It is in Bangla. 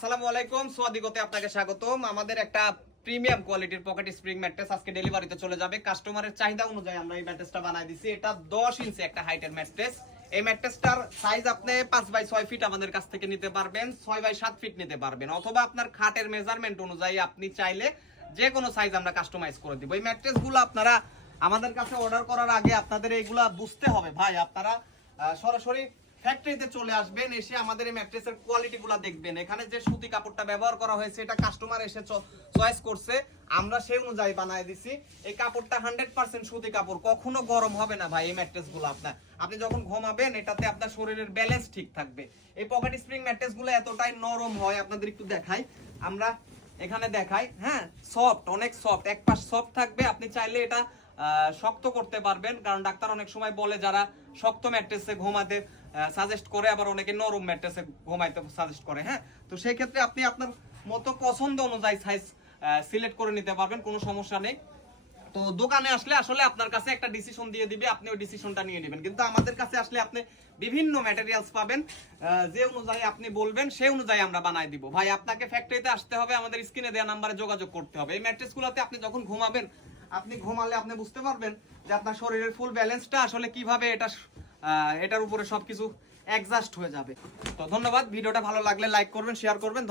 আসসালামু আলাইকুম, সোয়াদিগতে আপনাকে স্বাগতম। আমাদের একটা প্রিমিয়াম কোয়ালিটির পকেট স্প্রিং ম্যাট্রেস আজকে ডেলিভারিতে চলে যাবে। কাস্টমারের চাহিদা অনুযায়ী আমরা এই ম্যাট্রেসটা বানাই দিছি। এটা 10 ইঞ্চি একটা হাইটের ম্যাট্রেস। এই ম্যাট্রেসটার সাইজ আপনি 5x6 ফিট আমাদের কাছ থেকে নিতে পারবেন, 6x7 ফিট নিতে পারবেন, অথবা আপনার খাটের মেজারমেন্ট অনুযায়ী আপনি চাইলে যে কোনো সাইজ আমরা কাস্টমাইজ করে দিব। এই ম্যাট্রেসগুলো আপনারা আমাদের কাছে অর্ডার করার আগে আপনাদের এইগুলা বুঝতে হবে ভাই। আপনারা সরাসরি ফ্যাক্টরিতে চলে আসবেন, এসে আমাদের এই ম্যাট্রেসের কোয়ালিটিগুলো দেখবেন। এখানে যে সুতি কাপড়টা ব্যবহার করা হয়েছে এটা কাস্টমার এসে চয়েস করছে, আমরা সেই অনুযায়ী বানায় দিছি। এই কাপড়টা 100% সুতি কাপড়, কখনো গরম হবে না ভাই। এই ম্যাট্রেসগুলো আপনি যখন ঘুমাবেন এটাতে আপনার শরীরের ব্যালেন্স ঠিক থাকবে। এই পকেট স্প্রিং ম্যাট্রেসগুলো এতটাই নরম হয়, আপনাদের একটু দেখাই, আমরা এখানে দেখাই। হ্যাঁ, সফট, অনেক সফট, এক পাশ সফট থাকবে। আপনি চাইলে এটা শক্ত করতে পারবেন, কারণ ডাক্তার অনেক সময় বলে যারা শক্ত ম্যাট্রেসে ঘুমাতে সাজেস্ট করে, আবার অনেকে নরম ম্যাট্রেসে ঘুমাইতে সাজেস্ট করে। হ্যাঁ, তো সেই ক্ষেত্রে আপনি আপনার মতো পছন্দ অনুযায়ী সাইজ সিলেক্ট করে নিতে পারবেন, কোনো সমস্যা নেই। তো দোকানে আসলে আসলে আপনার কাছে একটা ডিসিশন দিয়ে দিবে, আপনি ওই ডিসিশনটা নিয়ে নেবেন। কিন্তু আমাদের কাছে আসলে আপনি বিভিন্ন ম্যাটেরিয়ালস পাবেন, যে অনুযায়ী আপনি বলবেন সেই অনুযায়ী আমরা বানাই দিব। ভাই আপনাকে ফ্যাক্টরিতে আসতে হবে, আমাদের স্ক্রিনে দেওয়া নাম্বারে যোগাযোগ করতে হবে। এই ম্যাট্রেসগুলোতে আপনি যখন ঘুমাবেন, আপনি ঘুমালে আপনি বুঝতে পারবেন যে আপনার শরীরের ফুল ব্যালেন্সটা আসলে কিভাবে এটার উপরে সবকিছু অ্যাডজাস্ট হয়ে যাবে। তো ধন্যবাদ, ভিডিওটা ভালো লাগলে লাইক করবেন, শেয়ার করবেন।